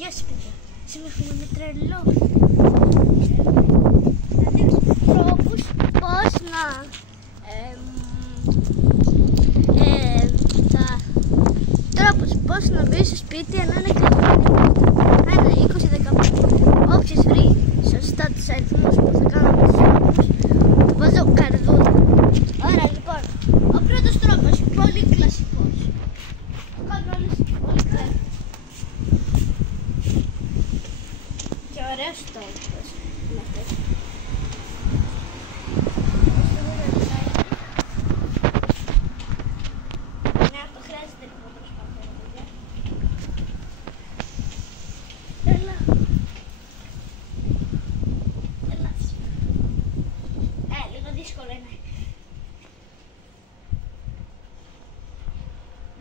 Γεια σας παιδιά, σήμερα έχουμε με τρελό τρόπους πώς να πώς να μπει στο σπίτι αν είναι κλειδωμένη πόρτα. 1, 20, 15. Όποιος βρει σωστά τους αριθμούς που θα κάνουμε τους τρόπους, του βάζω καρδούλα. Ωραία λοιπόν, ο πρώτος τρόπος, πολύ κλασικός. Το κάνω όλες πολύ κλασικός. Και ωραίος τρόπος.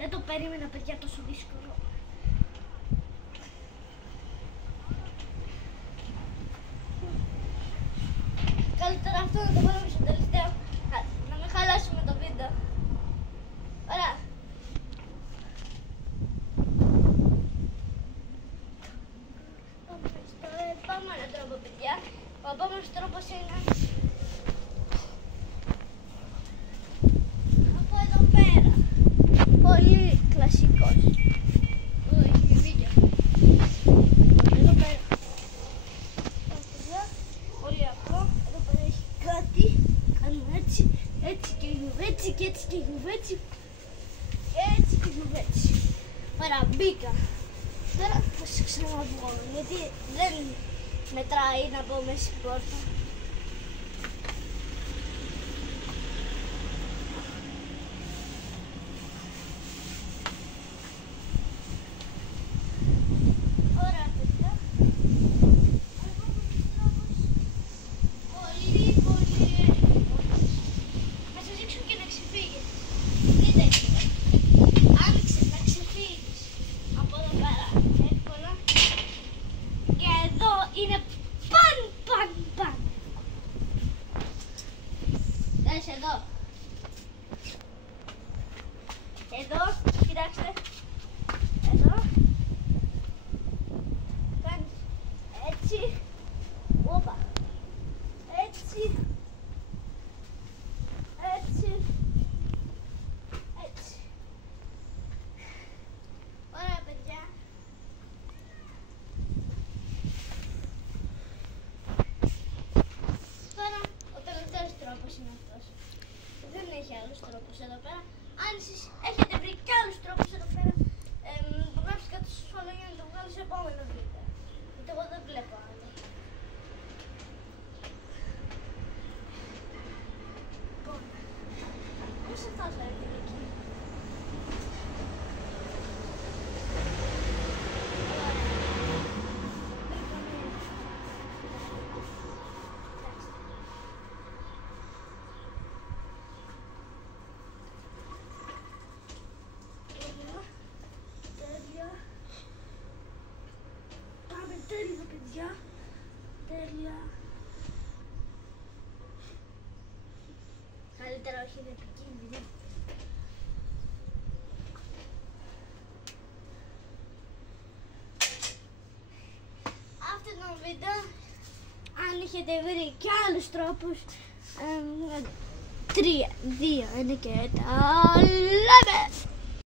Δεν το περίμενα παιδιά τόσο δύσκολο. Καλύτερα αυτό να το βάλουμε στο τελευταίο, να μην χαλάσουμε το βίντεο. Ωραία. Πάμε στο επόμενο τρόπο παιδιά. Ο επόμενος τρόπος είναι από εδώ πέρα. Πολύ κλασικός. Εδώ πέρα. Πολύ απλό. Εδώ πέρα έχει κάτι. Κάνουμε έτσι, έτσι και γιουβέτσι και έτσι και γιουβέτσι. Έτσι και γιουβέτσι. Ωραία, μπήκα. Τώρα θα σας ξαναβγώ, γιατί δεν μετράει να μπω μέσα στην πόρτα. Είναι παν. Δες εδώ. Εδώ, κοιτάξτε. Εδώ. Κάνεις έτσι. Όπα. Έτσι. Έτσι. Έτσι. Ωραία παιδιά. Είναι αυτός. Δεν έχει άλλους τρόπους εδώ πέρα. Αν εσείς έχετε βρει κι άλλους τρόπους εδώ πέρα, το γράψτε κάτω στο σχόλιο για να το βγάλω σε επόμενο βίντεο. Γιατί εγώ δεν βλέπω άλλο. Λοιπόν, πώς θα φτάσω εκεί. Τέλεια παιδιά, τέλεια. Καλύτερα όχι είναι επικίνδυνο. Αυτό το βίντεο, αν έχετε βρει και άλλους τρόπους, 3, 2, 1 και τα λέμε!